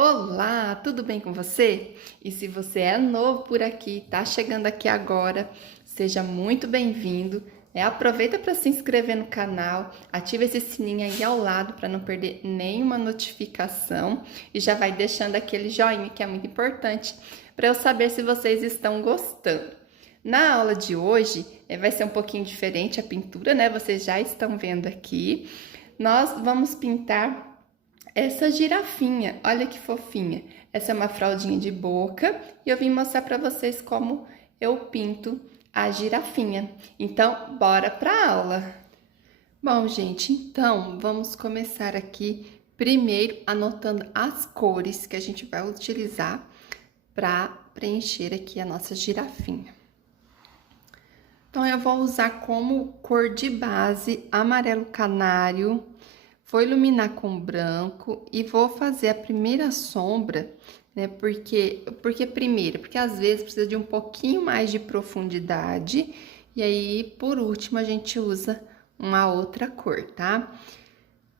Olá, tudo bem com você? E se você é novo por aqui, tá chegando aqui agora, seja muito bem-vindo. Aproveita para se inscrever no canal, ativa esse sininho aí ao lado para não perder nenhuma notificação e já vai deixando aquele joinha que é muito importante para eu saber se vocês estão gostando. Na aula de hoje vai ser um pouquinho diferente a pintura, né? Vocês já estão vendo aqui. Nós vamos pintar essa girafinha, olha que fofinha. Essa é uma fraldinha de boca e eu vim mostrar para vocês como eu pinto a girafinha. Então, bora pra aula. Bom, gente, então vamos começar aqui primeiro anotando as cores que a gente vai utilizar para preencher aqui a nossa girafinha. Então, eu vou usar como cor de base amarelo canário. Vou iluminar com branco e vou fazer a primeira sombra, né? Porque às vezes precisa de um pouquinho mais de profundidade. E aí, por último, a gente usa uma outra cor, tá?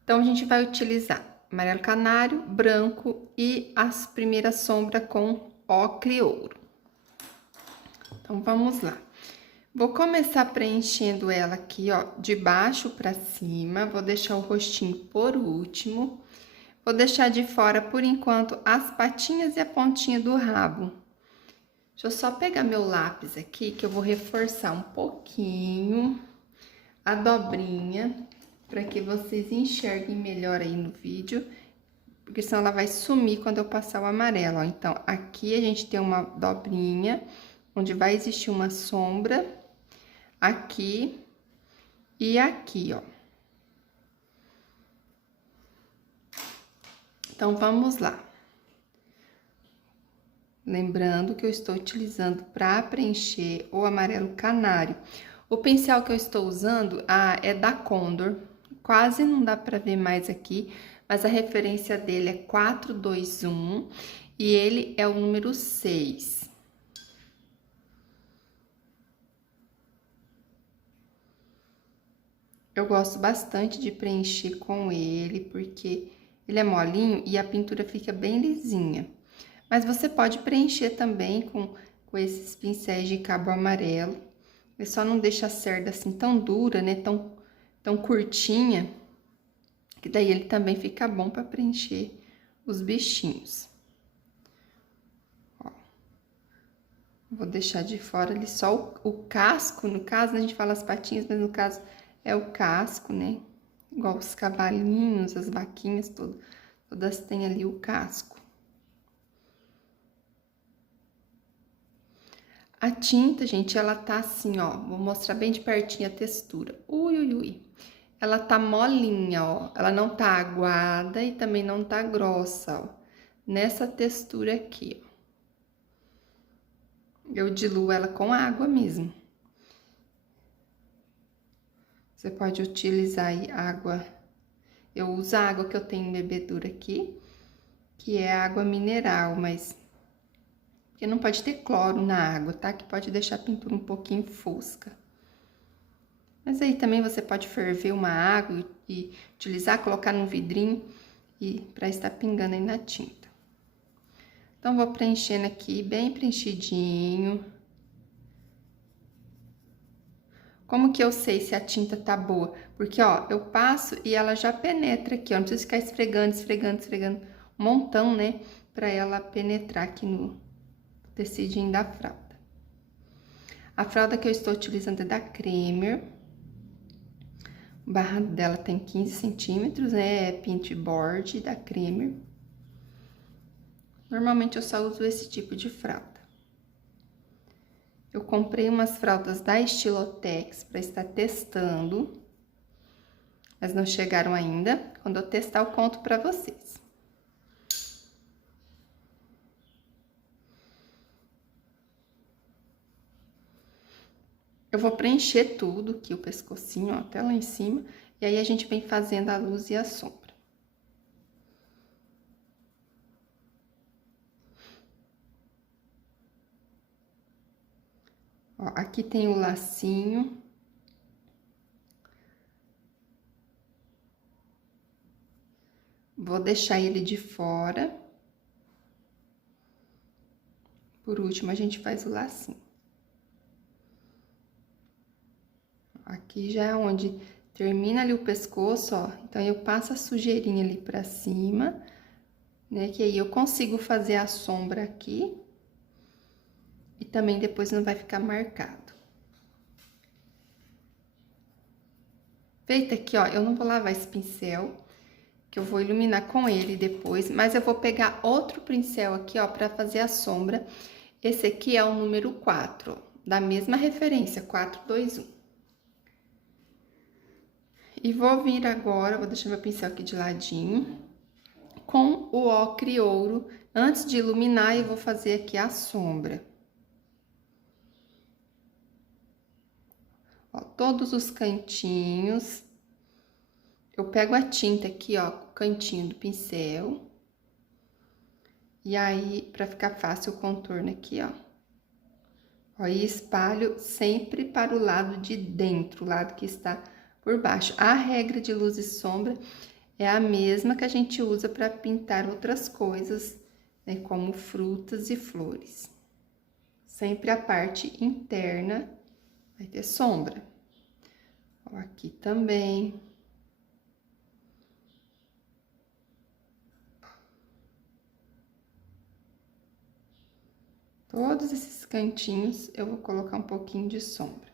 Então, a gente vai utilizar amarelo canário, branco e as primeiras sombras com ocre e ouro. Então, vamos lá. Vou começar preenchendo ela aqui, ó, de baixo pra cima. Vou deixar o rostinho por último. Vou deixar de fora, por enquanto, as patinhas e a pontinha do rabo. Deixa eu só pegar meu lápis aqui, que eu vou reforçar um pouquinho a dobrinha, para que vocês enxerguem melhor aí no vídeo, porque senão ela vai sumir quando eu passar o amarelo, ó. Então, aqui a gente tem uma dobrinha, onde vai existir uma sombra, aqui e aqui, ó. Então, vamos lá. Lembrando que eu estou utilizando para preencher o amarelo canário. O pincel que eu estou usando é da Condor, quase não dá para ver mais aqui, mas a referência dele é 421 e ele é o número 6. Eu gosto bastante de preencher com ele, porque ele é molinho e a pintura fica bem lisinha. Mas você pode preencher também com esses pincéis de cabo amarelo. Ele só não deixa a cerda assim tão dura, né? Tão curtinha, que daí ele também fica bom para preencher os bichinhos. Ó. Vou deixar de fora ali só o casco, no caso, né, a gente fala as patinhas, mas no caso é o casco, né? Igual os cavalinhos, as vaquinhas, todas têm ali o casco. A tinta, gente, ela tá assim, ó, vou mostrar bem de pertinho a textura. Ui, ui, ui. Ela tá molinha, ó, ela não tá aguada e também não tá grossa, ó. Nessa textura aqui, ó. Eu diluo ela com água mesmo. Você pode utilizar aí água, eu uso a água que eu tenho em bebedoura aqui, que é água mineral, mas porque não pode ter cloro na água, tá? Que pode deixar a pintura um pouquinho fosca. Mas aí também você pode ferver uma água e utilizar, colocar num vidrinho e para estar pingando aí na tinta. Então, vou preenchendo aqui bem preenchidinho. Como que eu sei se a tinta tá boa? Porque, ó, eu passo e ela já penetra aqui, ó. Não precisa ficar esfregando um montão, né? Pra ela penetrar aqui no tecidinho da fralda. A fralda que eu estou utilizando é da Cremer. O barra dela tem 15 centímetros, né? É Pintboard da Cremer. Normalmente eu só uso esse tipo de fralda. Eu comprei umas fraldas da Estilotex para estar testando, mas não chegaram ainda. Quando eu testar, eu conto para vocês. Eu vou preencher tudo aqui, o pescocinho, ó, até lá em cima, e aí a gente vem fazendo a luz e a sombra. Ó, aqui tem o lacinho. Vou deixar ele de fora. Por último, a gente faz o lacinho. Aqui já é onde termina ali o pescoço, ó. Então, eu passo a sujeirinha ali pra cima, né? Que aí eu consigo fazer a sombra aqui. E também depois não vai ficar marcado. Feito aqui, ó, eu não vou lavar esse pincel, que eu vou iluminar com ele depois, mas eu vou pegar outro pincel aqui, ó, pra fazer a sombra. Esse aqui é o número 4, ó, da mesma referência, 421. E vou vir agora, vou deixar meu pincel aqui de ladinho, com o ocre ouro. Antes de iluminar, eu vou fazer aqui a sombra. Ó, todos os cantinhos. Eu pego a tinta aqui, ó, o cantinho do pincel. E aí, pra ficar fácil o contorno aqui, ó. Ó, e espalho sempre para o lado de dentro, o lado que está por baixo. A regra de luz e sombra é a mesma que a gente usa para pintar outras coisas, né, como frutas e flores. Sempre a parte interna vai ter sombra. Ó, aqui também. Todos esses cantinhos eu vou colocar um pouquinho de sombra.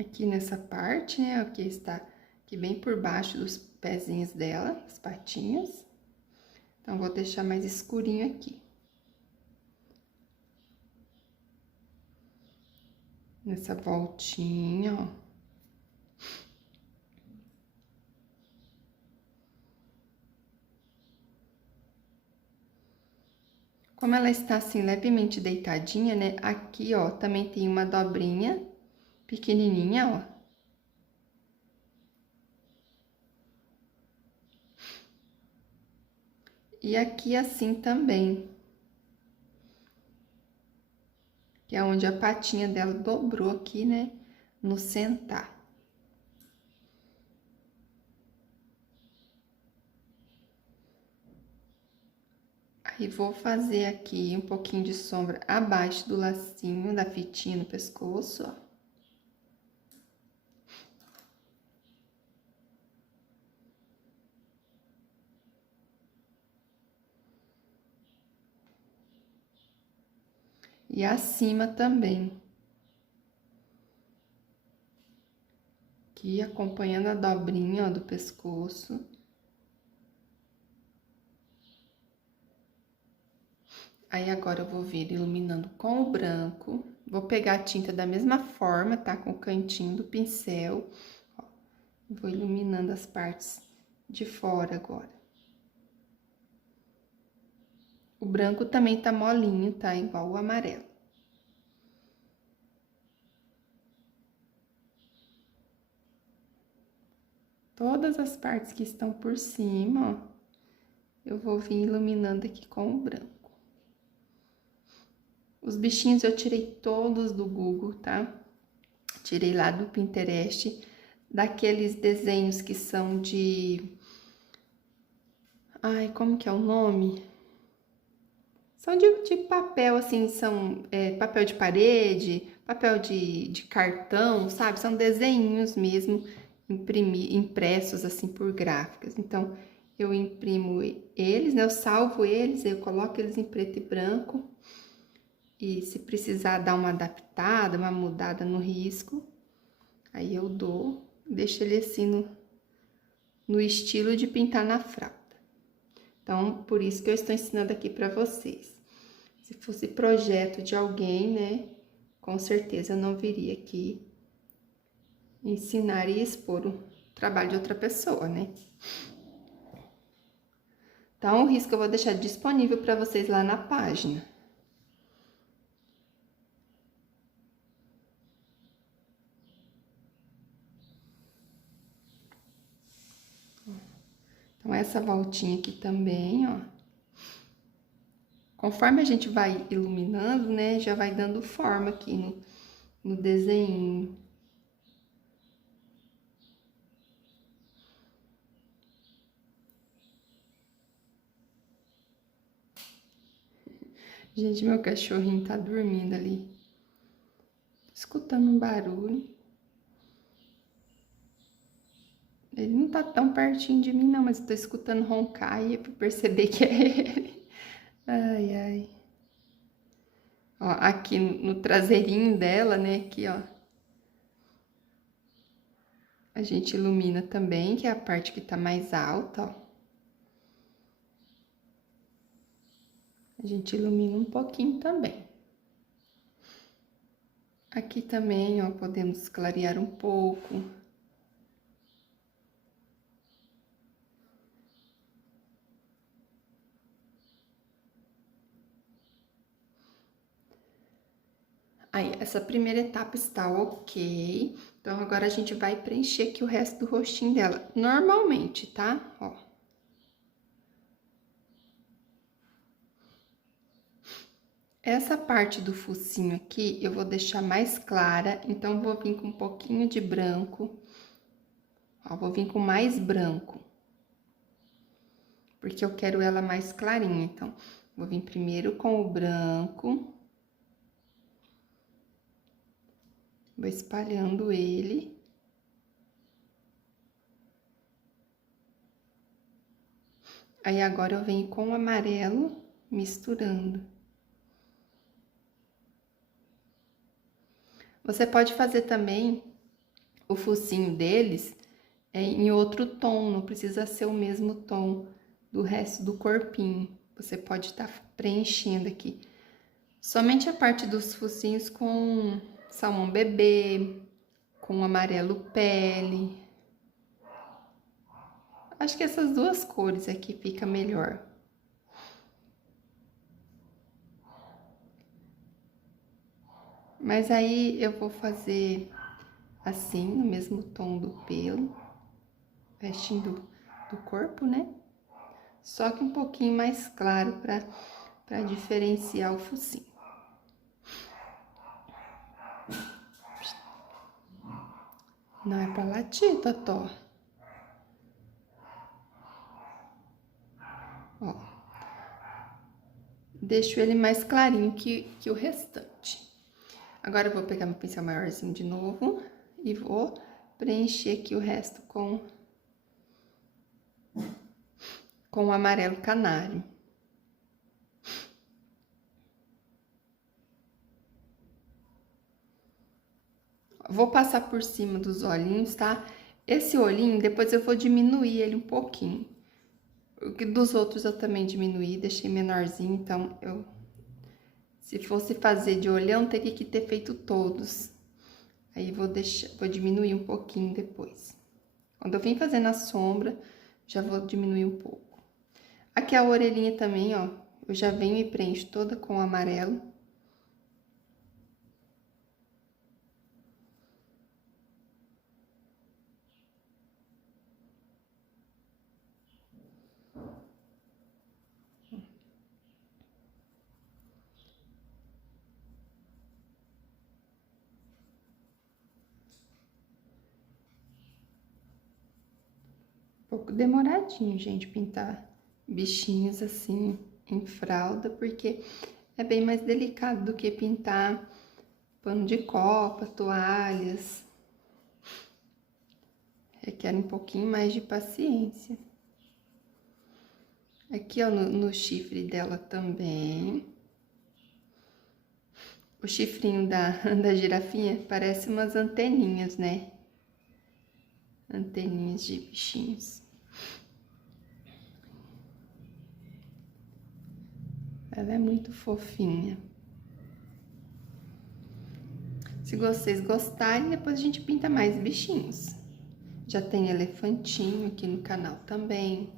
Aqui nessa parte, né, aqui está aqui bem por baixo dos pezinhos dela, as patinhas. Então, vou deixar mais escurinho aqui. Nessa voltinha, ó. Como ela está assim, levemente deitadinha, né? Aqui, ó, também tem uma dobrinha pequenininha, ó. E aqui assim também. Que é onde a patinha dela dobrou aqui, né? No sentar. Aí, vou fazer aqui um pouquinho de sombra abaixo do lacinho da fitinha no pescoço, ó. E acima também. Aqui, acompanhando a dobrinha, ó, do pescoço. Aí, agora, eu vou vir iluminando com o branco. Vou pegar a tinta da mesma forma, tá? Com o cantinho do pincel. Ó, vou iluminando as partes de fora agora. O branco também tá molinho, tá? Igual o amarelo. Todas as partes que estão por cima, ó, eu vou vir iluminando aqui com o branco. Os bichinhos eu tirei todos do Google, tá? Tirei lá do Pinterest, daqueles desenhos que são de... Ai, como que é o nome? São de papel, assim, são papel de parede, papel de cartão, sabe? São desenhos mesmo, impressos, assim, por gráficas. Então, eu imprimo eles, né? Eu salvo eles, eu coloco eles em preto e branco. E se precisar dar uma adaptada, uma mudada no risco, aí eu dou, deixo ele assim no estilo de pintar na fralda. Então, por isso que eu estou ensinando aqui para vocês. Se fosse projeto de alguém, né, com certeza eu não viria aqui ensinar e expor o trabalho de outra pessoa, né? Então, o risco eu vou deixar disponível para vocês lá na página. Então, essa voltinha aqui também, ó. Conforme a gente vai iluminando, né, já vai dando forma aqui no desenho. Gente, meu cachorrinho tá dormindo ali. Escutando um barulho. Ele não tá tão pertinho de mim, não, mas eu tô escutando roncar e é pra perceber que é ele. Ai, ai. Ó, aqui no traseirinho dela, né, aqui, ó. A gente ilumina também, que é a parte que tá mais alta, ó. A gente ilumina um pouquinho também. Aqui também, ó, podemos clarear um pouco. Aí, essa primeira etapa está ok. Então, agora a gente vai preencher aqui o resto do rostinho dela. Normalmente, tá? Ó. Essa parte do focinho aqui, eu vou deixar mais clara. Então, vou vir com um pouquinho de branco. Ó, vou vir com mais branco. Porque eu quero ela mais clarinha. Então, vou vir primeiro com o branco. Vou espalhando ele. Aí, agora eu venho com o amarelo, misturando. Você pode fazer também o focinho deles em outro tom, não precisa ser o mesmo tom do resto do corpinho. Você pode estar preenchendo aqui. Somente a parte dos focinhos com salmão bebê, com amarelo pele. Acho que essas duas cores aqui fica melhor. Mas aí eu vou fazer assim, no mesmo tom do pelo, vestindo do corpo, né? Só que um pouquinho mais claro para diferenciar o focinho. Não é pra latir, Totó. Ó. Deixo ele mais clarinho que o restante. Agora eu vou pegar meu pincel maiorzinho de novo e vou preencher aqui o resto com o amarelo canário. Vou passar por cima dos olhinhos, tá? Esse olhinho, depois eu vou diminuir ele um pouquinho. Dos outros eu também diminuí, deixei menorzinho, então se fosse fazer de olhão, teria que ter feito todos. Aí vou diminuir um pouquinho depois. Quando eu vim fazendo a sombra, já vou diminuir um pouco. Aqui a orelhinha também, ó, eu já venho e preencho toda com amarelo. Um pouco demoradinho, gente, pintar bichinhos assim em fralda, porque é bem mais delicado do que pintar pano de copa, toalhas. Requer um pouquinho mais de paciência. Aqui, ó, no chifre dela também. O chifrinho da girafinha parece umas anteninhas, né? Anteninhas de bichinhos. Ela é muito fofinha. Se vocês gostarem, depois a gente pinta mais bichinhos. Já tem elefantinho aqui no canal também.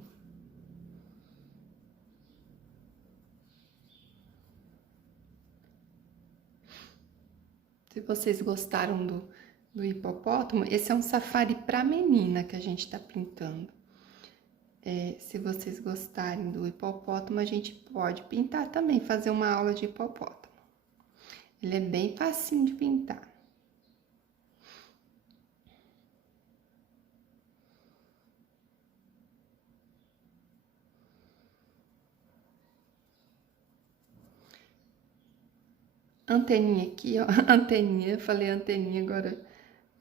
Se vocês gostaram do hipopótamo, esse é um safari pra menina que a gente tá pintando. Se vocês gostarem do hipopótamo, a gente pode pintar também, fazer uma aula de hipopótamo. Ele é bem facinho de pintar. anteninha aqui, ó. Anteninha, eu falei anteninha agora.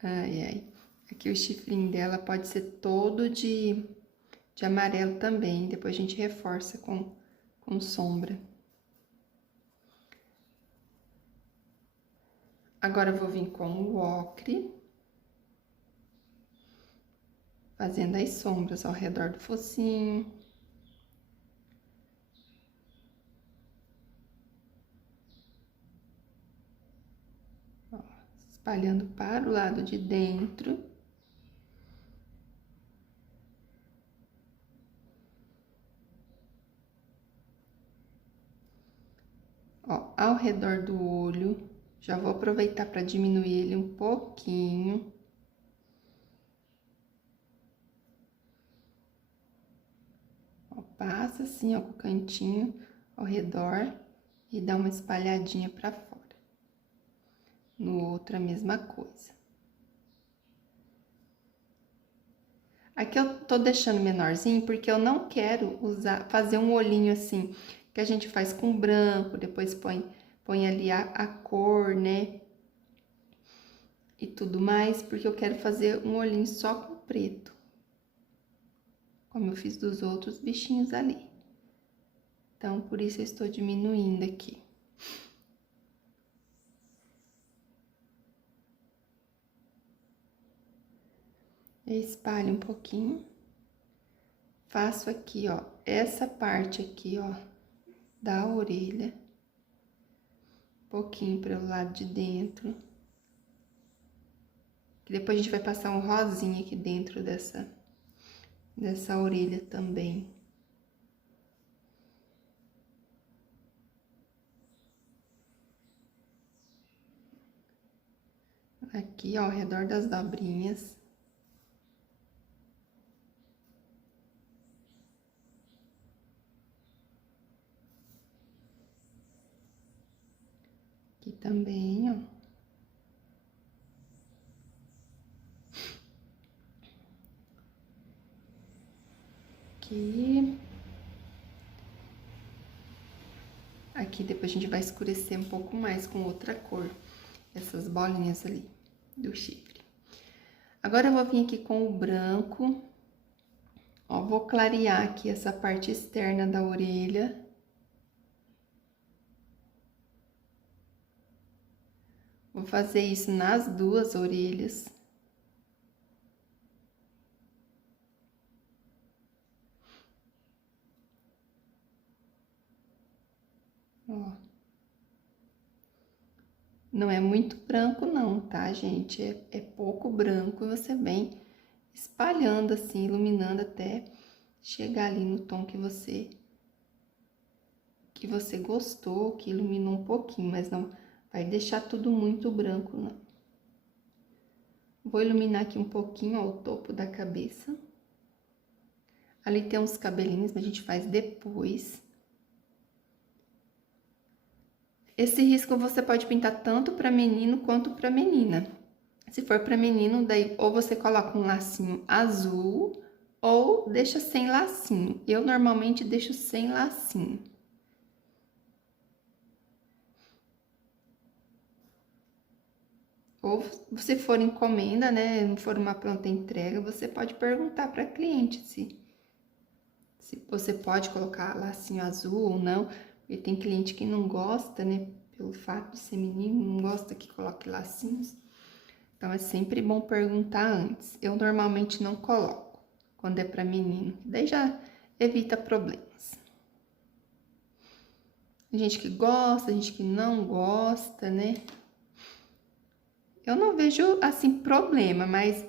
Ai, ai. Aqui o chifrinho dela pode ser todo de amarelo também. Depois a gente reforça com sombra. Agora eu vou vir com o ocre. Fazendo as sombras ao redor do focinho. Ó, espalhando para o lado de dentro. Ó, ao redor do olho, já vou aproveitar para diminuir ele um pouquinho. Ó, passa assim, ó, com o cantinho ao redor e dá uma espalhadinha para fora. No outro, a mesma coisa. Aqui eu tô deixando menorzinho porque eu não quero fazer um olhinho assim, que a gente faz com branco, depois põe ali a cor, né? E tudo mais, porque eu quero fazer um olhinho só com preto. Como eu fiz dos outros bichinhos ali. Então, por isso eu estou diminuindo aqui. Eu espalho um pouquinho. Faço aqui, ó, essa parte aqui, ó, da orelha. Um pouquinho para o lado de dentro. Que depois a gente vai passar um rosinha aqui dentro dessa orelha também. Aqui, ó, ao redor das dobrinhas. Aqui também, ó. Aqui. Aqui depois a gente vai escurecer um pouco mais com outra cor. Essas bolinhas ali do chifre. Agora eu vou vir aqui com o branco. Ó, vou clarear aqui essa parte externa da orelha. Vou fazer isso nas duas orelhas. Ó. Não é muito branco não, tá, gente? É pouco branco, você vem espalhando assim, iluminando até chegar ali no tom que você gostou, que iluminou um pouquinho, mas não vai deixar tudo muito branco, não. Vou iluminar aqui um pouquinho, ó, o topo da cabeça. Ali tem uns cabelinhos, mas a gente faz depois. Esse risco você pode pintar tanto para menino quanto para menina. Se for para menino, daí ou você coloca um lacinho azul ou deixa sem lacinho. Eu normalmente deixo sem lacinho. Ou se for encomenda, né, não for uma pronta entrega, você pode perguntar para cliente se você pode colocar lacinho azul ou não. Porque tem cliente que não gosta, né, pelo fato de ser menino, não gosta que coloque lacinhos. Então, é sempre bom perguntar antes. Eu normalmente não coloco quando é para menino, daí já evita problemas. Tem gente que gosta, gente que não gosta, né? Eu não vejo, assim, problema, mas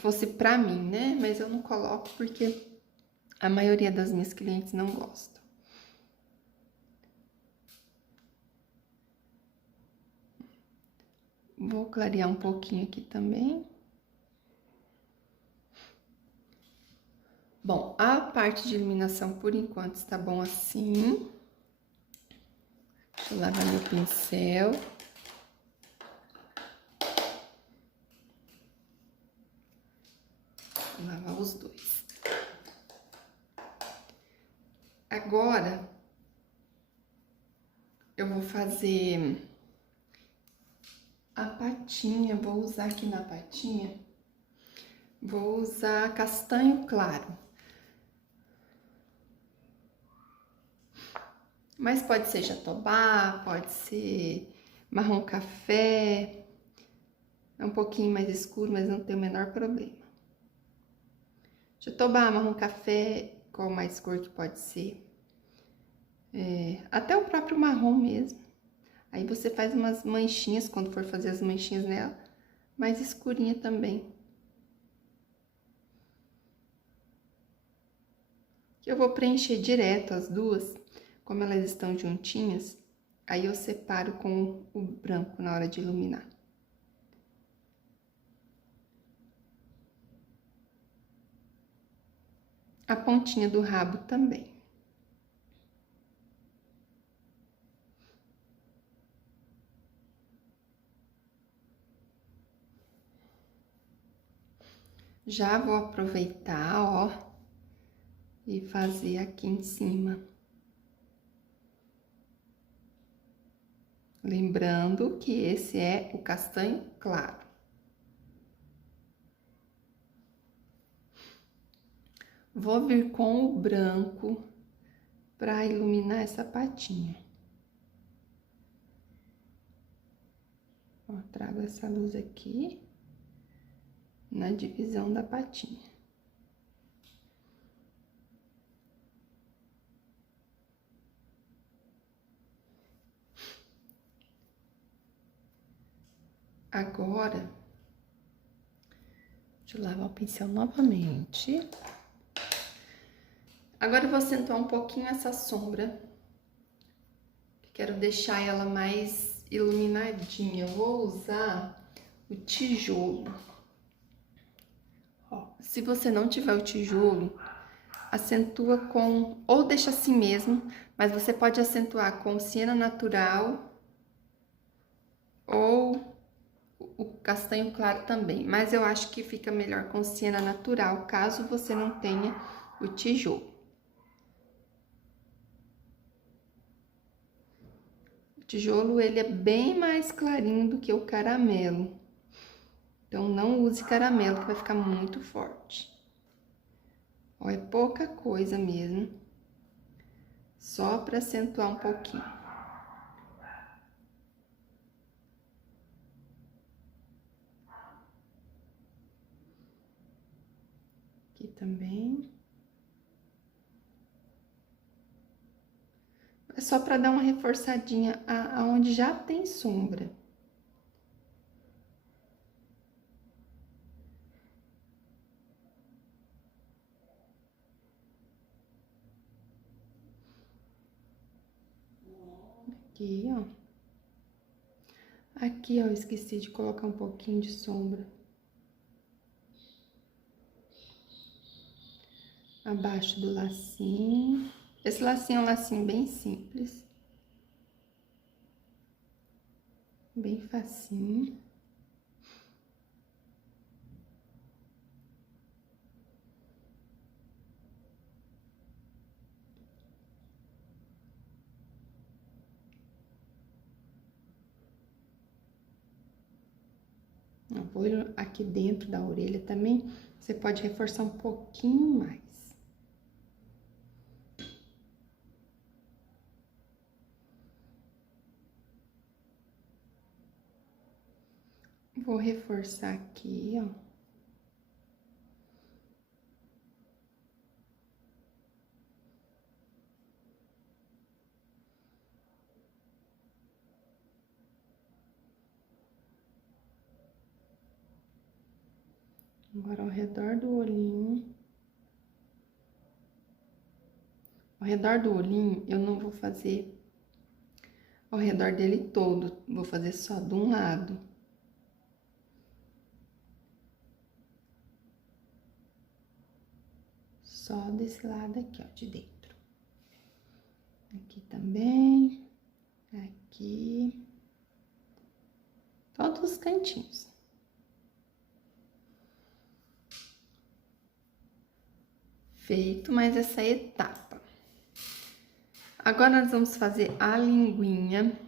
fosse pra mim, né? Mas eu não coloco porque a maioria das minhas clientes não gosta. Vou clarear um pouquinho aqui também. Bom, a parte de iluminação, por enquanto, está bom assim. Deixa eu lavar meu pincel. Vou lavar os dois. Agora, eu vou fazer A patinha, vou usar aqui na patinha, vou usar castanho claro. Mas pode ser jatobá, pode ser marrom café, é um pouquinho mais escuro, mas não tem o menor problema. Jatobá, marrom café, qual mais cor que pode ser? Até o próprio marrom mesmo. Aí você faz umas manchinhas, quando for fazer as manchinhas nela, mais escurinha também. Eu vou preencher direto as duas, como elas estão juntinhas, aí eu separo com o branco na hora de iluminar. A pontinha do rabo também. Já vou aproveitar, ó, e fazer aqui em cima. Lembrando que esse é o castanho claro. Vou vir com o branco para iluminar essa patinha. Ó, trago essa luz aqui na divisão da patinha. Agora, deixa eu lavar o pincel novamente. Agora eu vou acentuar um pouquinho essa sombra. Quero deixar ela mais iluminadinha. Eu vou usar o tijolo. Ó, se você não tiver o tijolo, acentua com... ou deixa assim mesmo, mas você pode acentuar com siena natural ou o castanho claro também. Mas eu acho que fica melhor com siena natural, caso você não tenha o tijolo. O tijolo, ele é bem mais clarinho do que o caramelo. Então, não use caramelo, que vai ficar muito forte. Ó, é pouca coisa mesmo. Só para acentuar um pouquinho. Aqui também. É só para dar uma reforçadinha aonde já tem sombra. Aqui, ó. Aqui, ó, eu esqueci de colocar um pouquinho de sombra. Abaixo do lacinho. Esse lacinho é um lacinho bem simples. Bem facinho. Eu vou aqui dentro da orelha também, você pode reforçar um pouquinho mais. Vou reforçar aqui, ó. Agora, ao redor do olhinho. Ao redor do olhinho, eu não vou fazer ao redor dele todo, vou fazer só de um lado. Só desse lado aqui, ó, de dentro. Aqui também, aqui. Todos os cantinhos. Feito mais essa etapa. Agora, nós vamos fazer a linguinha.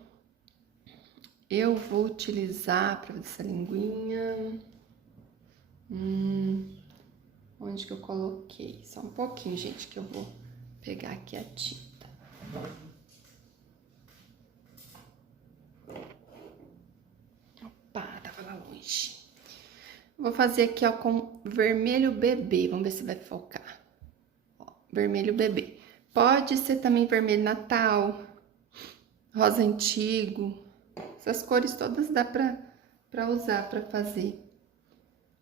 Eu vou utilizar para fazer essa linguinha. Onde que eu coloquei? Só um pouquinho, gente, que eu vou pegar aqui a tinta. Opa, tava lá longe. Vou fazer aqui, ó, com vermelho bebê. Vamos ver se vai focar. Ó, vermelho bebê. Pode ser também vermelho natal, rosa antigo. Essas cores todas dá pra usar pra fazer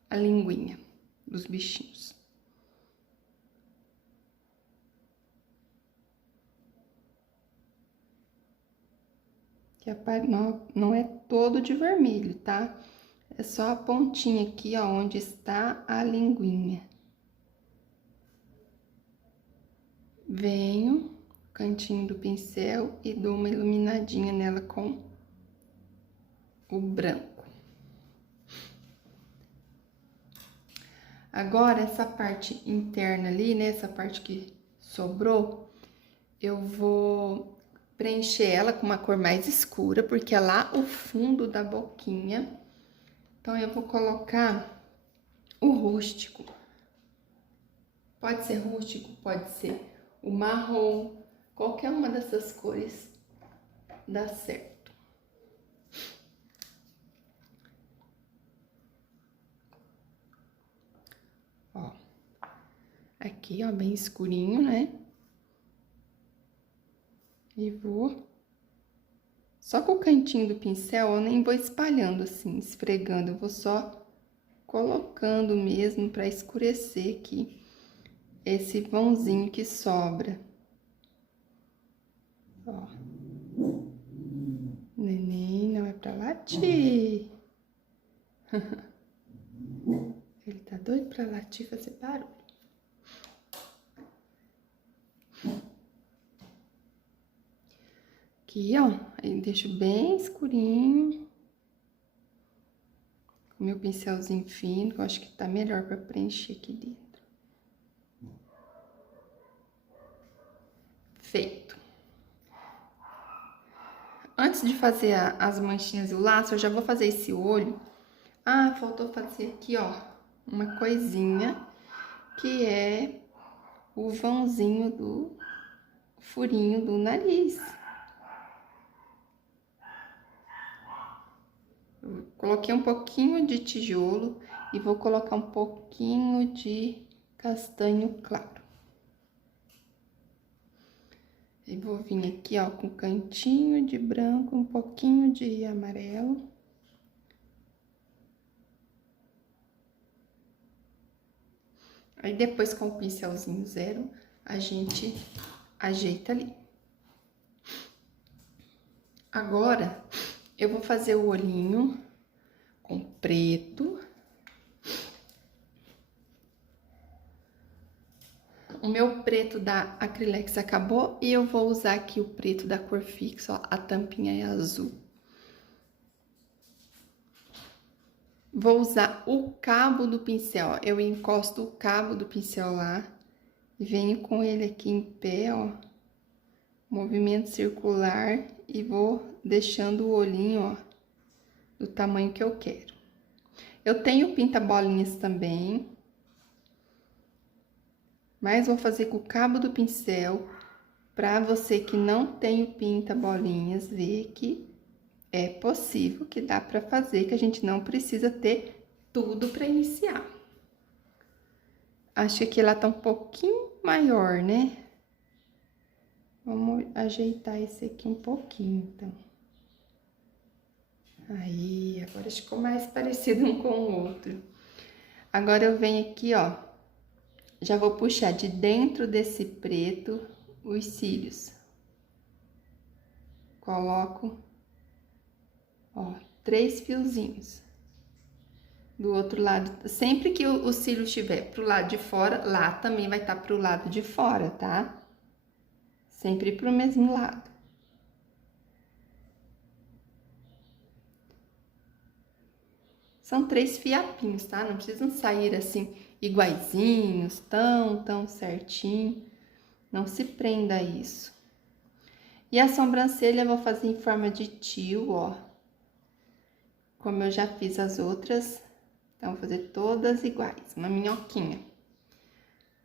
a linguinha dos bichinhos. Que não é todo de vermelho, tá? É só a pontinha aqui, ó, onde está a linguinha. Venho, cantinho do pincel e dou uma iluminadinha nela com o branco. Agora, essa parte interna ali, né, essa parte que sobrou, eu vou preencher ela com uma cor mais escura, porque é lá o fundo da boquinha. Então, eu vou colocar o rústico. Pode ser rústico, pode ser o marrom, qualquer uma dessas cores dá certo. Ó, aqui, ó, bem escurinho, né? E vou... Só com o cantinho do pincel, eu nem vou espalhando assim, esfregando, eu vou só colocando mesmo pra escurecer aqui esse vãozinho que sobra. Ó. Neném não é pra latir. Ele tá doido pra latir, fazer barulho. Aqui, ó, eu deixo bem escurinho. Com meu pincelzinho fino, que eu acho que tá melhor pra preencher aqui dentro. Feito. Antes de fazer as manchinhas e o laço, eu já vou fazer esse olho. Ah, faltou fazer aqui, ó, uma coisinha, que é o vãozinho do furinho do nariz. Eu coloquei um pouquinho de tijolo e vou colocar um pouquinho de castanho claro. E vou vir aqui, ó, com cantinho de branco, um pouquinho de amarelo. Aí, depois, com o pincelzinho zero, a gente ajeita ali. Agora, eu vou fazer o olhinho com preto. O meu preto da Acrylex acabou e eu vou usar aqui o preto da cor fixa, ó, a tampinha é azul. Vou usar o cabo do pincel, ó, eu encosto o cabo do pincel lá e venho com ele aqui em pé, ó, movimento circular e vou deixando o olhinho, ó, do tamanho que eu quero. Eu tenho pinta-bolinhas também, mas vou fazer com o cabo do pincel, para você que não tem o pinta-bolinhas, ver que é possível, que dá para fazer, que a gente não precisa ter tudo para iniciar. Acho que aqui ela tá um pouquinho maior, né? Vamos ajeitar esse aqui um pouquinho, então. Aí, agora ficou mais parecido um com o outro. Agora eu venho aqui, ó, já vou puxar de dentro desse preto os cílios. Coloco, ó, 3 fiozinhos. Do outro lado, sempre que o cílio estiver pro lado de fora, lá também vai estar pro lado de fora, tá? Sempre pro mesmo lado. São 3 fiapinhos, tá? Não precisam sair assim iguaizinhos, tão certinho. Não se prenda a isso. E a sobrancelha eu vou fazer em forma de tio, ó. como eu já fiz as outras. Então, vou fazer todas iguais, uma minhoquinha.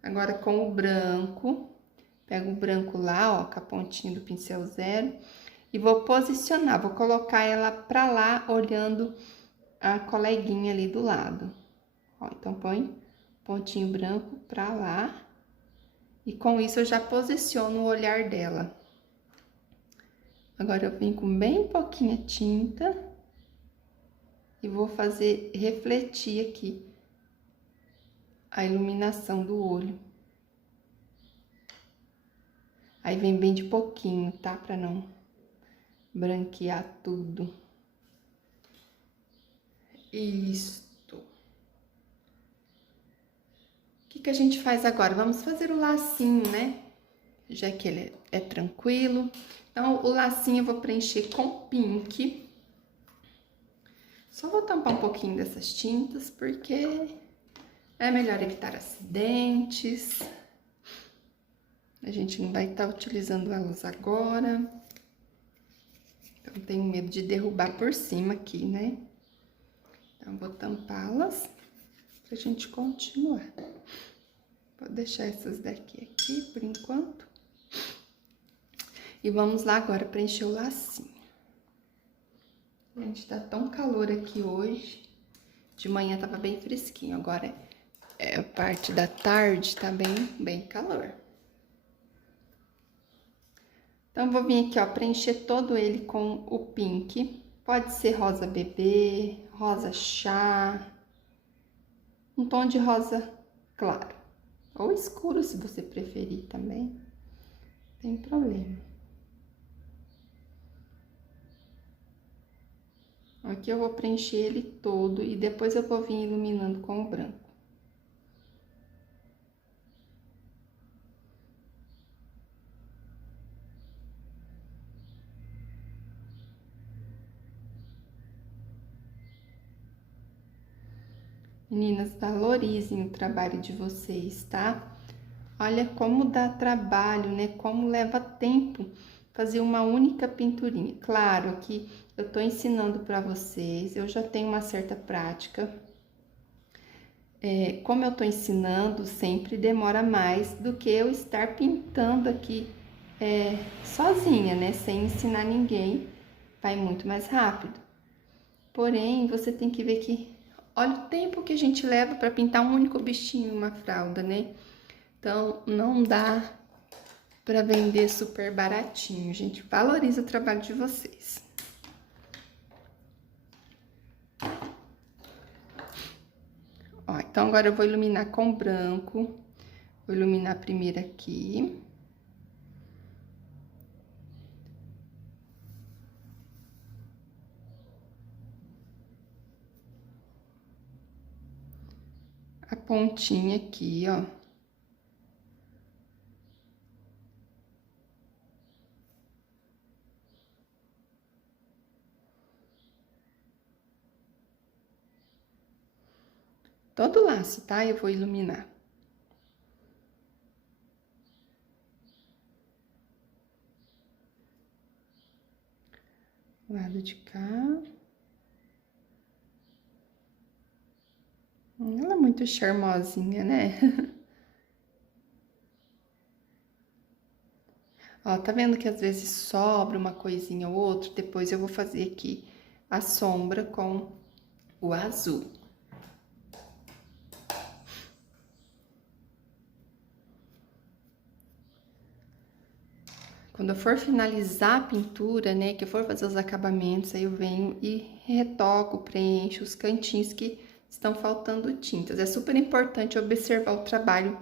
Agora, com o branco, pego o branco lá, ó, com a pontinha do pincel zero, e vou posicionar, vou colocar ela pra lá, olhando a coleguinha ali do lado. Ó, então, põe pontinho branco pra lá, e com isso eu já posiciono o olhar dela. Agora, eu venho com bem pouquinha tinta e vou fazer refletir aqui a iluminação do olho. Aí, vem bem de pouquinho, tá? Pra não branquear tudo. Isto. O que a gente faz agora? Vamos fazer o lacinho, né? Já que ele é tranquilo. Então, o lacinho eu vou preencher com pink. Só vou tampar um pouquinho dessas tintas, porque é melhor evitar acidentes. A gente não vai estar utilizando elas agora. Então, tenho medo de derrubar por cima aqui, né? Então, vou tampá-las pra gente continuar. Vou deixar essas daqui aqui por enquanto. E vamos lá agora preencher o lacinho. Gente, tá tão calor aqui hoje. De manhã tava bem fresquinho, agora é a parte da tarde, tá bem calor. Então, vou vir aqui, ó, preencher todo ele com o pink. Pode ser rosa bebê, rosa chá, um tom de rosa claro. Ou escuro, se você preferir também, não tem problema. Aqui eu vou preencher ele todo e depois eu vou vir iluminando com o branco. Meninas, valorizem o trabalho de vocês, tá? Olha como dá trabalho, né? Como leva tempo fazer uma única pinturinha. Claro que eu tô ensinando pra vocês, eu já tenho uma certa prática. Como eu tô ensinando, sempre demora mais do que eu estar pintando aqui sozinha, né? Sem ensinar ninguém, vai muito mais rápido. Porém, você tem que ver que olha o tempo que a gente leva para pintar um único bichinho, uma fralda, né? Então, não dá para vender super baratinho, gente. Valoriza o trabalho de vocês. Ó, então, agora eu vou iluminar com branco. Vou iluminar primeiro aqui. A pontinha aqui, ó. Todo o laço, tá? Eu vou iluminar. Lado de cá. Ela é muito charmosinha, né? Ó, tá vendo que às vezes sobra uma coisinha ou outra? Depois eu vou fazer aqui a sombra com o azul. Quando eu for finalizar a pintura, né, que eu for fazer os acabamentos, aí eu venho e retoco, preencho os cantinhos que estão faltando tintas. É super importante observar o trabalho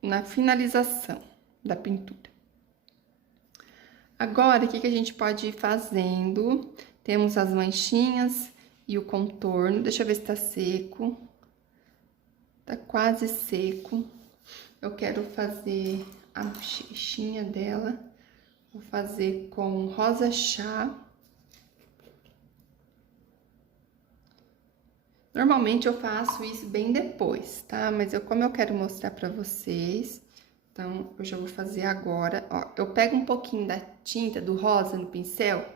na finalização da pintura. Agora, o que a gente pode ir fazendo? Temos as manchinhas e o contorno. Deixa eu ver se tá seco. Tá quase seco. Eu quero fazer a bochechinha dela. Vou fazer com rosa chá. Normalmente eu faço isso bem depois, tá? Mas como eu quero mostrar pra vocês, então eu já vou fazer agora. Ó, eu pego um pouquinho da tinta do rosa no pincel,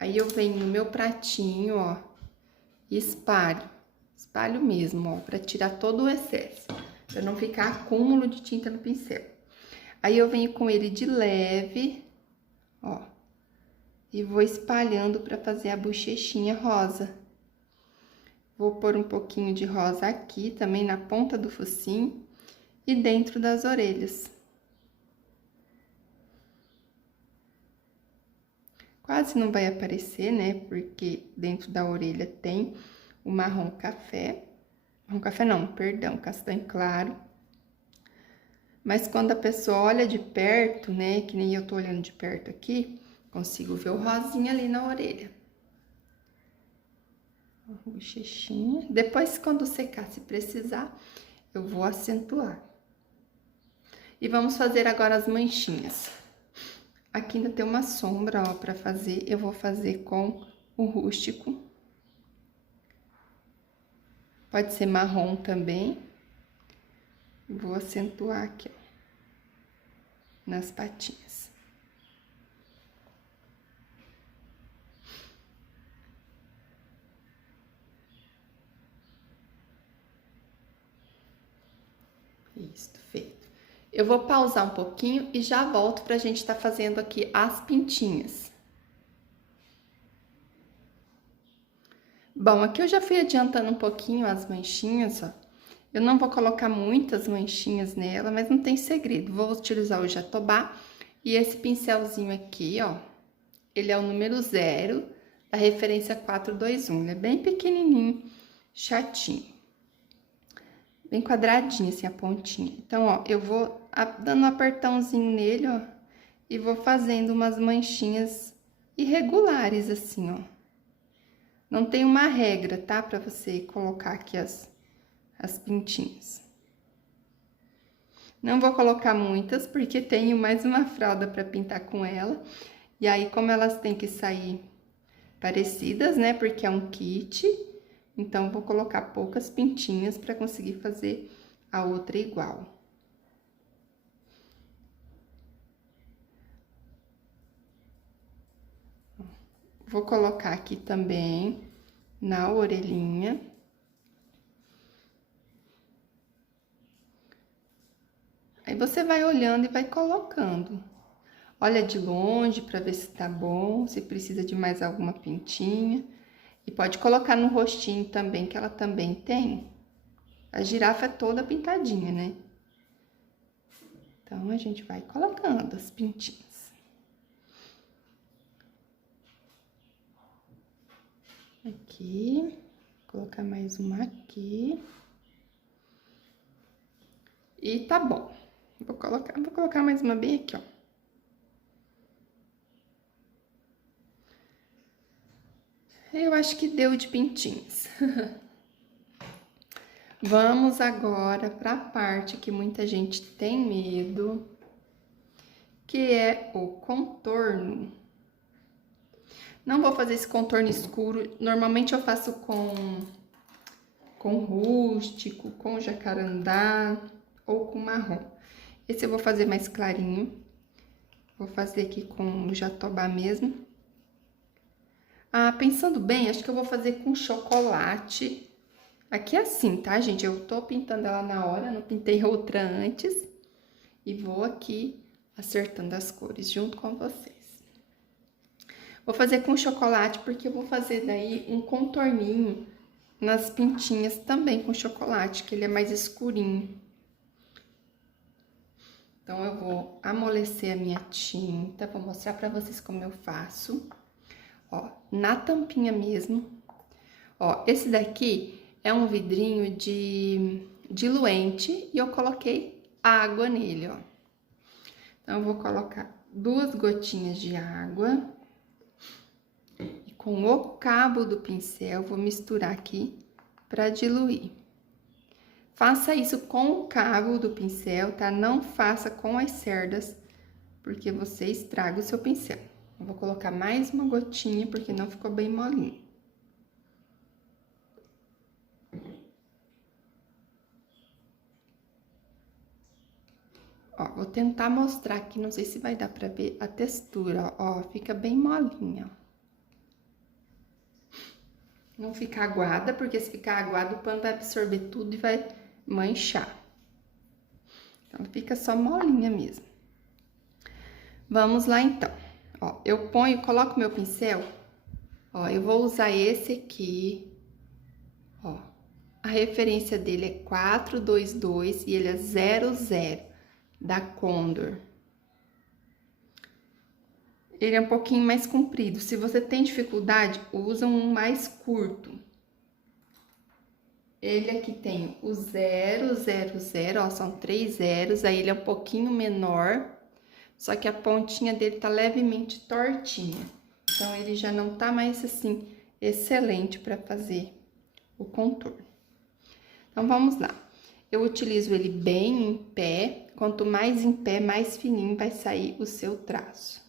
Aí eu venho no meu pratinho, ó, e espalho. Espalho mesmo, ó, pra tirar todo o excesso, pra não ficar acúmulo de tinta no pincel. Aí eu venho com ele de leve, ó, e vou espalhando pra fazer a bochechinha rosa. Vou pôr um pouquinho de rosa aqui, também na ponta do focinho e dentro das orelhas. Quase não vai aparecer, né? Porque dentro da orelha tem o marrom café. Marrom café não, perdão, castanho claro. Mas quando a pessoa olha de perto, né? Que nem eu tô olhando de perto aqui, consigo ver o rosinha ali na orelha. Bochechinha. Depois, quando secar, se precisar, eu vou acentuar. E vamos fazer agora as manchinhas. Aqui ainda tem uma sombra, ó, pra fazer. Eu vou fazer com o rústico. Pode ser marrom também. Vou acentuar aqui, ó, nas patinhas. Isso, feito. Eu vou pausar um pouquinho e já volto pra gente tá fazendo aqui as pintinhas. Bom, aqui eu já fui adiantando um pouquinho as manchinhas, ó. Eu não vou colocar muitas manchinhas nela, mas não tem segredo. Vou utilizar o jatobá e esse pincelzinho aqui, ó. Ele é o número 0, da referência 421. Ele é bem pequenininho, chatinho. Bem quadradinho, assim, a pontinha. Então, ó, eu vou dando um apertãozinho nele, ó. E vou fazendo umas manchinhas irregulares, assim, ó. Não tem uma regra, tá? Pra você colocar aqui as pintinhas. Não vou colocar muitas, porque tenho mais uma fralda pra pintar com ela. E aí, como elas têm que sair parecidas, né? Porque é um kit, então vou colocar poucas pintinhas pra conseguir fazer a outra igual. Vou colocar aqui também na orelhinha. Aí você vai olhando e vai colocando. Olha de longe pra ver se tá bom, se precisa de mais alguma pintinha. E pode colocar no rostinho também, que ela também tem. A girafa é toda pintadinha, né? Então, a gente vai colocando as pintinhas. Aqui, vou colocar mais uma aqui. E tá bom. Vou colocar mais uma bem aqui, ó. Eu acho que deu de pintinhos. Vamos agora para a parte que muita gente tem medo, que é o contorno. Não vou fazer esse contorno escuro, normalmente eu faço com rústico, com jacarandá ou com marrom. Esse eu vou fazer mais clarinho, vou fazer aqui com o jatobá mesmo. Ah, pensando bem, acho que eu vou fazer com chocolate. Aqui é assim, tá, gente? Eu tô pintando ela na hora, não pintei outra antes. E vou aqui acertando as cores junto com vocês. Vou fazer com chocolate, porque eu vou fazer daí um contorninho nas pintinhas também com chocolate, que ele é mais escurinho. Então, eu vou amolecer a minha tinta, vou mostrar pra vocês como eu faço. Ó, na tampinha mesmo. Ó, esse daqui é um vidrinho de diluente e eu coloquei água nele, ó. Então, eu vou colocar 2 gotinhas de água. E com o cabo do pincel, vou misturar aqui pra diluir. Faça isso com o cabo do pincel, tá? Não faça com as cerdas, porque você estraga o seu pincel. Eu vou colocar mais uma gotinha, porque não ficou bem molinho. Ó, vou tentar mostrar aqui, não sei se vai dar pra ver a textura, ó, fica bem molinha, ó. Não ficar aguada, porque se ficar aguado, o pano vai absorver tudo e vai manchar. Então, fica só molinha mesmo. Vamos lá, então. Ó, eu coloco meu pincel, ó, eu vou usar esse aqui, ó. A referência dele é 422 e ele é 00, da Condor. Ele é um pouquinho mais comprido. Se você tem dificuldade, usa um mais curto. Ele aqui tem o 000, ó, são 3 zeros, aí ele é um pouquinho menor, só que a pontinha dele tá levemente tortinha. Então, ele já não tá mais, assim, excelente para fazer o contorno. Então, vamos lá. Eu utilizo ele bem em pé, quanto mais em pé, mais fininho vai sair o seu traço.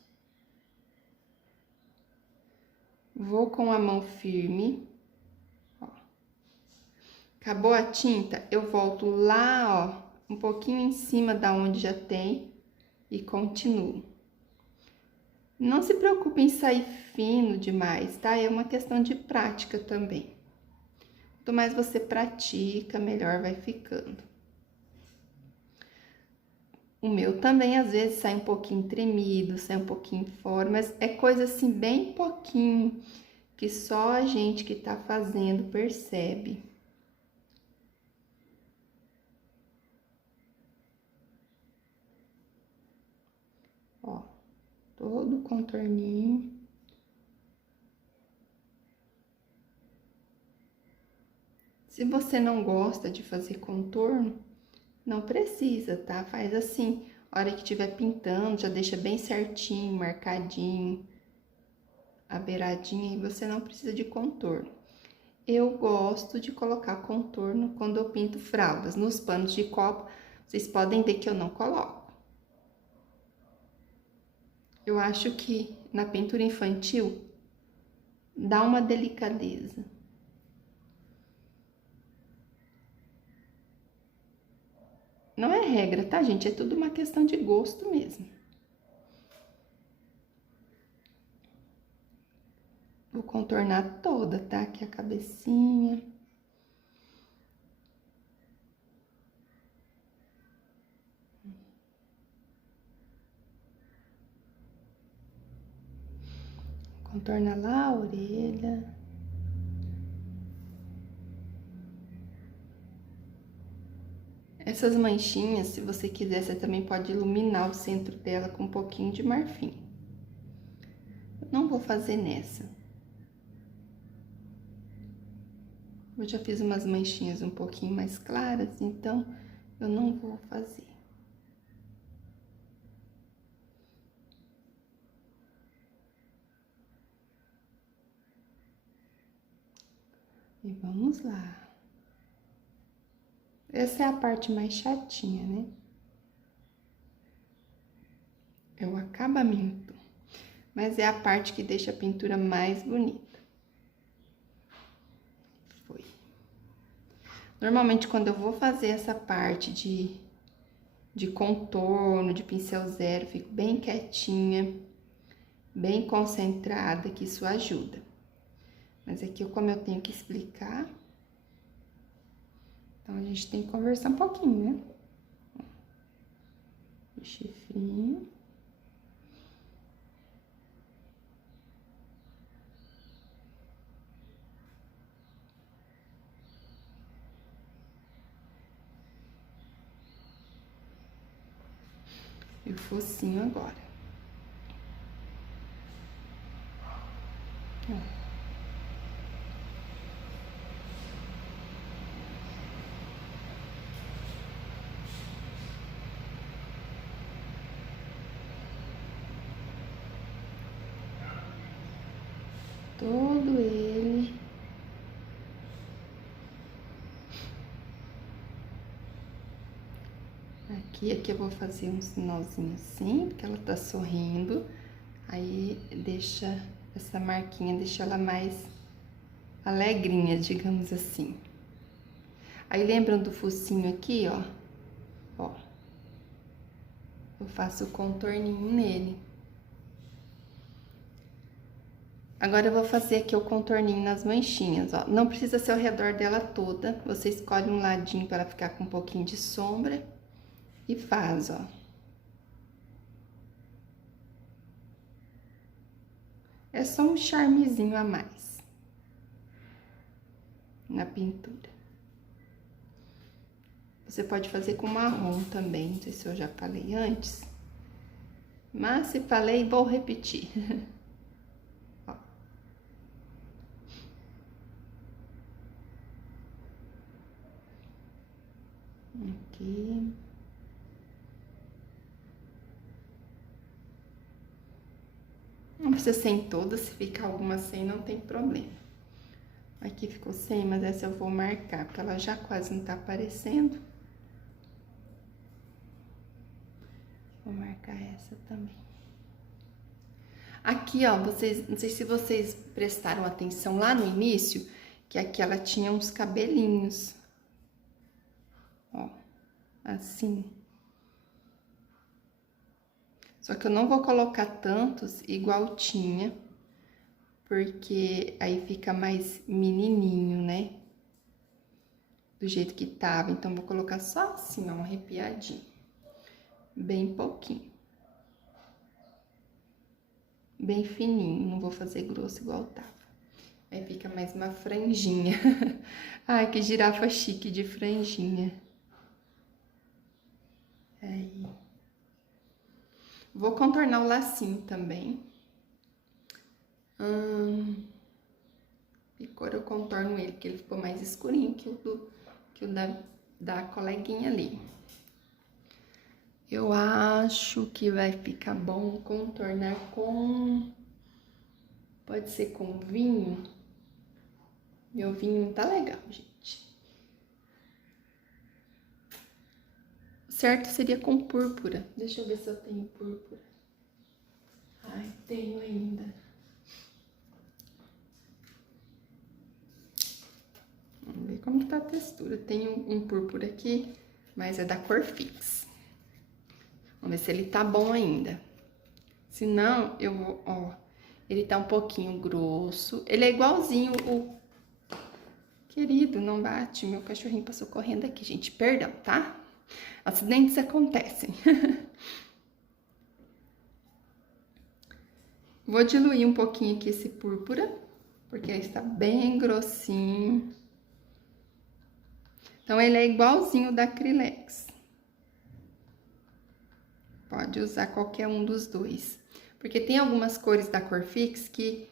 Vou com a mão firme, ó. Acabou a tinta, eu volto lá, ó, um pouquinho em cima da onde já tem e continuo. Não se preocupe em sair fino demais, tá? É uma questão de prática também. Quanto mais você pratica, melhor vai ficando. O meu também, às vezes, sai um pouquinho tremido, sai um pouquinho fora, mas é coisa assim, bem pouquinho, que só a gente que tá fazendo percebe. Ó, todo o contorninho. Se você não gosta de fazer contorno, não precisa, tá? Faz assim, a hora que estiver pintando, já deixa bem certinho, marcadinho, a beiradinha, e você não precisa de contorno. Eu gosto de colocar contorno quando eu pinto fraldas. Nos panos de copo, vocês podem ver que eu não coloco. Eu acho que na pintura infantil, dá uma delicadeza. Não é regra, tá, gente? É tudo uma questão de gosto mesmo. Vou contornar toda, tá? Aqui a cabecinha. Contorna lá a orelha. Essas manchinhas, se você quiser, você também pode iluminar o centro dela com um pouquinho de marfim. Eu não vou fazer nessa. Eu já fiz umas manchinhas um pouquinho mais claras, então eu não vou fazer. E vamos lá. Essa é a parte mais chatinha, né? É o acabamento. Mas é a parte que deixa a pintura mais bonita. Foi. Normalmente, quando eu vou fazer essa parte de contorno, de pincel zero, fico bem quietinha, bem concentrada, que isso ajuda. Mas aqui, como eu tenho que explicar, então a gente tem que conversar um pouquinho, né? O chifrinho. E o focinho agora. Ó. Todo ele. Aqui eu vou fazer um sinalzinho assim, porque ela tá sorrindo. Aí, deixa essa marquinha, deixa ela mais alegrinha, digamos assim. Aí, lembram do focinho aqui, ó? Ó. Eu faço o contorninho nele. Agora eu vou fazer aqui o contorninho nas manchinhas, ó. Não precisa ser ao redor dela toda. Você escolhe um ladinho para ela ficar com um pouquinho de sombra e faz, ó. É só um charmezinho a mais na pintura. Você pode fazer com marrom também, não sei se eu já falei antes. Mas se falei, vou repetir. Ó. Aqui. Não precisa ser em todas, se ficar alguma sem, não tem problema. Aqui ficou sem, mas essa eu vou marcar, porque ela já quase não tá aparecendo. Vou marcar essa também. Aqui, ó, vocês, não sei se vocês prestaram atenção lá no início, que aqui ela tinha uns cabelinhos. Ó, assim. Só que eu não vou colocar tantos igual tinha, porque aí fica mais menininho, né? Do jeito que tava. Então, vou colocar só assim, ó, um arrepiadinho. Bem pouquinho. Bem fininho, não vou fazer grosso igual tava. Aí fica mais uma franjinha. Ai, que girafa chique de franjinha. Aí. Vou contornar o lacinho também. E cor eu contorno ele, porque ele ficou mais escurinho que o da coleguinha ali. Eu acho que vai ficar bom contornar com... Pode ser com vinho. Meu vinho tá legal, gente. O certo seria com púrpura. Deixa eu ver se eu tenho púrpura. Ai, tenho ainda. Vamos ver como tá a textura. Tem um púrpura aqui, mas é da cor Fix. Vamos ver se ele tá bom ainda. Se não, eu vou, ó, ele tá um pouquinho grosso. Ele é igualzinho o... Querido, não bate. Meu cachorrinho passou correndo aqui, gente. Perdão, tá? Acidentes acontecem. Vou diluir um pouquinho aqui esse púrpura, porque ele está bem grossinho. Então, ele é igualzinho o da Acrylex. Pode usar qualquer um dos dois. Porque tem algumas cores da cor Fix que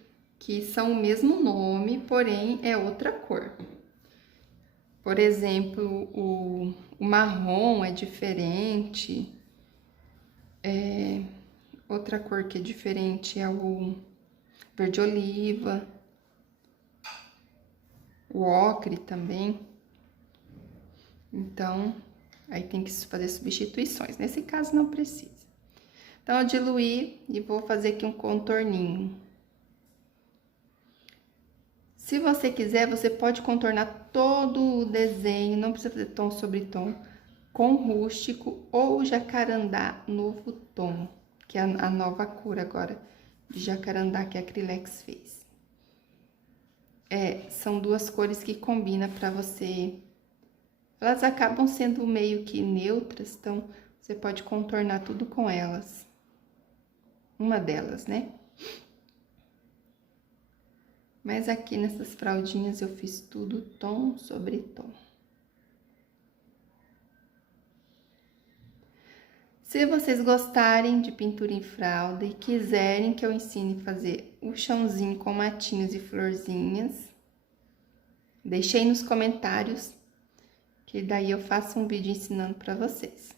são o mesmo nome, porém é outra cor. Por exemplo, o marrom é diferente. Outra cor que é diferente é o verde oliva. O ocre também. Então, aí tem que fazer substituições. Nesse caso, não precisa. Então, eu diluí e vou fazer aqui um contorninho. Se você quiser, você pode contornar todo o desenho, não precisa fazer tom sobre tom, com rústico ou jacarandá novo tom, que é a nova cor agora de jacarandá que a Acrylex fez. São duas cores que combinam pra você... Elas acabam sendo meio que neutras, então você pode contornar tudo com elas. Uma delas, né? Mas aqui nessas fraldinhas eu fiz tudo tom sobre tom. Se vocês gostarem de pintura em fralda e quiserem que eu ensine a fazer o chãozinho com matinhos e florzinhas, deixei nos comentários, que daí eu faço um vídeo ensinando pra vocês.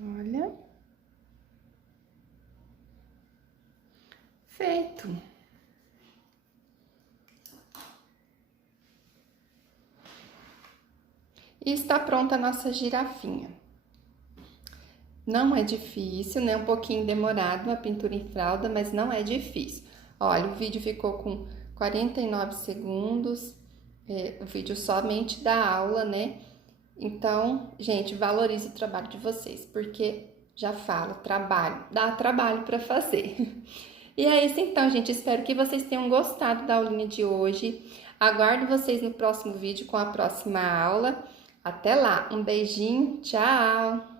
Olha. Feito. E está pronta a nossa girafinha. Não é difícil, né? Um pouquinho demorado a pintura em fralda, mas não é difícil. Olha, o vídeo ficou 49 segundos, o vídeo somente da aula, né? Então, gente, valorize o trabalho de vocês, porque já falo, trabalho, dá trabalho para fazer. E é isso então, gente. Espero que vocês tenham gostado da aulinha de hoje. Aguardo vocês no próximo vídeo com a próxima aula. Até lá, um beijinho, tchau!